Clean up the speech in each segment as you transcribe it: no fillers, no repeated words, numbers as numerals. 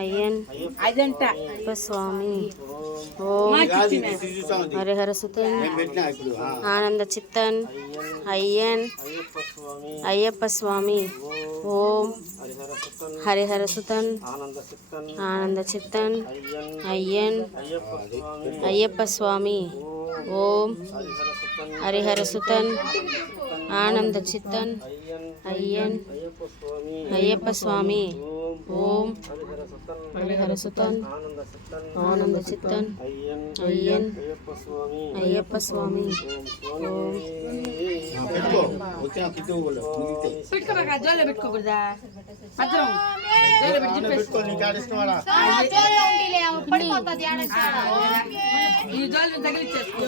అయ్యన్ స్వామి ఓం హరిహర సుతన్ ఆనంద చిత్తన్ అయ్యన్ అయ్యప్ప స్వామి ఓం హరిహర సుతన్ ఆనంద చిత్తన్ అయ్యన్ అయ్యప్ప స్వామి ఓం హరిహర సుతన్ ఆనంద చిత్తన్ అయ్యన్ అయ్యప్ప స్వామి ఓం హరిహర సుతన్ ఆనంద చిత్తన్ అయ్యన్ అయ్యప్ప స్వామి ఓం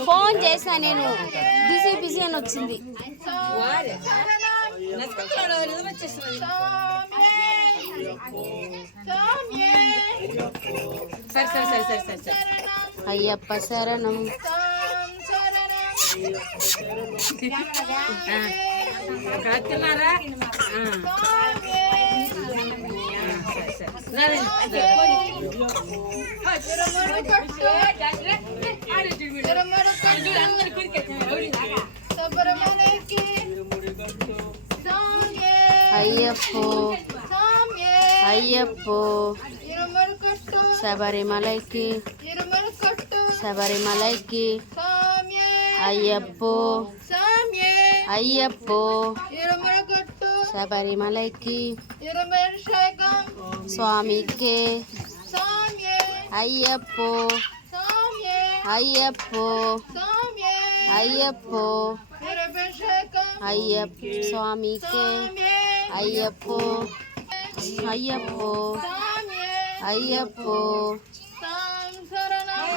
ఫోన్ చేసా నేను బిజీ బిజీ అని వచ్చింది. అయ్యప్ప శరణం అయ్యప్పో అయ్యప్పో శబరిమలైకి శబరిమలైకి అయ్యప్పో అయ్యప్పో శబరిమలైకి స్వామికే అయ్యప్పో అయ్యప్పో అయ్యప్పో అయ్యప్ప స్వామికే అయ్యప్పో అయ్యప్పో అయ్యప్పో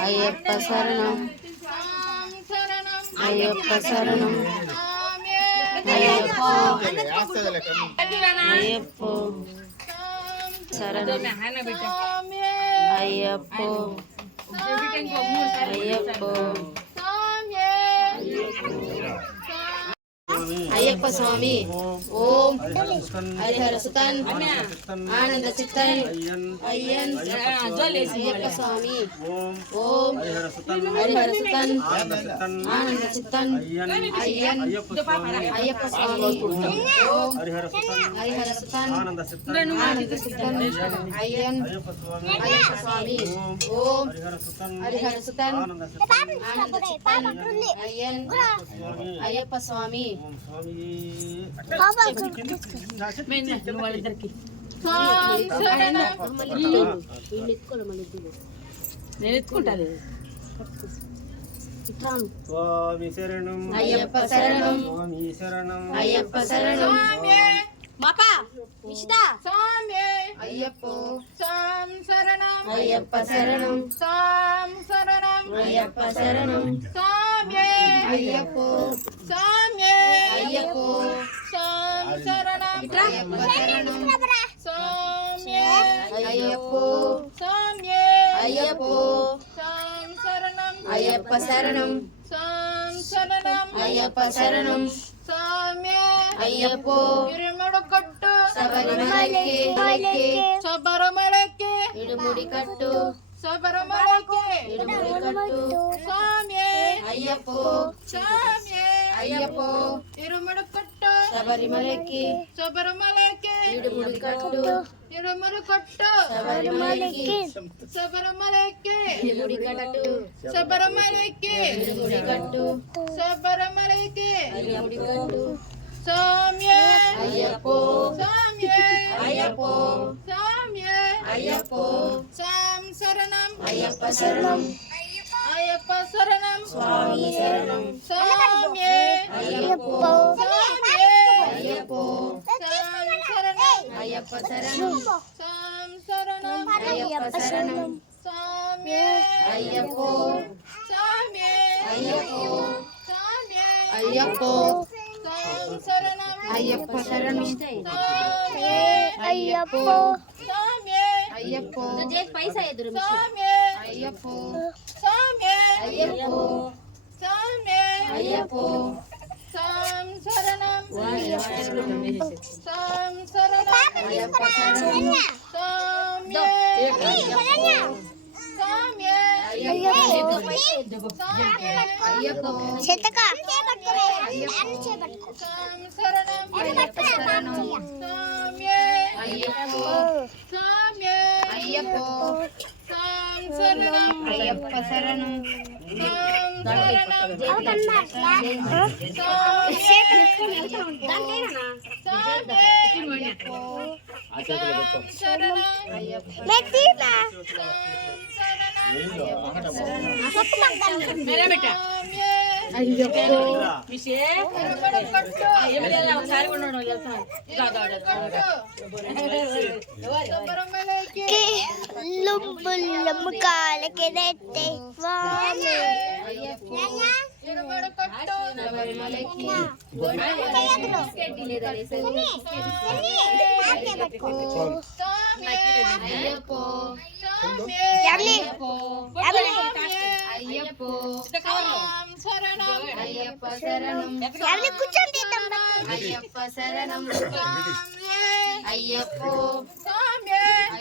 అయ్యప్ప శరణం అయ్యప్ప శరణం అయ్యప్పో అయ్యప్పో శరణం అయ్యప్పో అయ్యప్పో అయ్యప్ప స్వామి ఓం హరిహర సుతన్ ఆనంద చిత్తన్ అయ్యన్ అయ్యప్ప స్వామి ఓం హరిహర సుతన్ ఆనంద చిత్తన్ అయ్యన్ అయ్యప్ప స్వామి ఓం హరిహర సుతన్ ఆనంద చిత్తన్ అయ్యన్ అయ్యప్ప స్వామి ఓం హరిహర సుతన్ ఆనంద చిత్తన్ అయ్యన్ అయ్యప్ప స్వామి నేను ఎత్తుకుంటాను. స్వామి శరణం అయ్యప్ప శరణం స్వామి శరణం అయ్యప్ప శరణం మాపా మిషితా స్వామి అయ్యప్పో సాం శరణం అయ్యప్ప శరణం సాం శరణం అయ్యప్ప శరణం స్వామి అయ్యప్పో స్వామి అయ్యప్పో సాం శరణం అయ్యప్ప శరణం స్వామి అయ్యప్పో స్వామి అయ్యప్పో సాం శరణం అయ్యప్ప శరణం సాం శరణం అయ్యప్ప శరణం స్వామి అయ్యప్పో ఇరుముడు కట్టు శబరిమలైకి శబరిమలైకి ఇడుముడి కట్టు శబరిమలైకి ఇడుముడి కట్టు స్వామి అయ్యప్పో స్వామి అయ్యప్పో ఇరుముడు కట్టు శబరిమలైకి శబరిమలైకి ఇడుముడి కట్టు ఇరుముడు కట్టు శబరిమలైకి శబరిమలైకి ఇడుముడి కట్టు శబరిమలైకి ఇడుముడి కట్టు శబరిమలైకి ఇడుముడి కట్టు స్వామి అయ్యప్పో స్వామి అయ్యప్పో స్వామి అయ్యప్పో సాం శరణం అయ్యప్ప శరణం అయ్యప్ప శరణం స్వామి శరణం స్వామి అయ్యప్పో స్వామి అయ్యప్పో సాం శరణం అయ్యప్ప శరణం సాం శరణం అయ్యప్ప శరణం స్వామి అయ్యప్పో స్వామి అయ్యప్పో స్వామి అయ్యప్పో సాం శరణం అయ్యప్ప శరణం స్వామి అయ్యప్పో స్వామి అయ్యప్పో స్వామి అయ్యప్పో స్వామి అయ్యప్పో స్వామి అయ్యప్పో సాం శరణం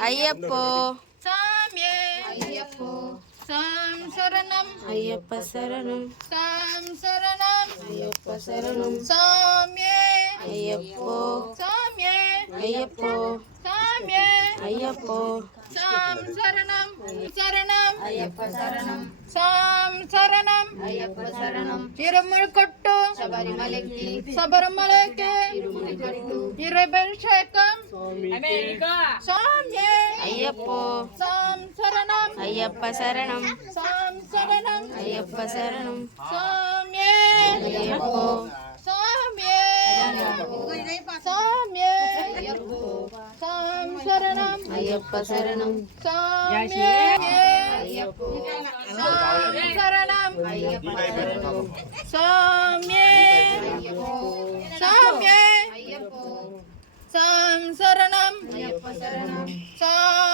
అయ్యప్పో శరణం అయ్యప్ప శరణం శరణం అయ్యప్ప శరణం సామ్యే అయ్యప్పో సామ్యే అయ్యప్పో సామ్యే అయ్యప్పో శరణం శరణం అయ్యప్ప శరణం శరణం అయ్యప్ప శరణం ఇరుముడుకొట్టు శబరిమలకి శబరిమలకి ఇరభిషేకం సామ్యే అయ్యప్పో శరణం అయ్యప్ప శరణం శరణం అయ్యప్ప శరణం సామ్యే అయ్యప్పో సామ్యే సామ్యే శరణం అయ్యప్ప శరణం సామ్యే అయ్యప్పో శరణం అయ్యప్ప శరణం సామ్యే సామ్యే అయ్యప్పో శరణం అయ్యప్ప శరణం సామ్యే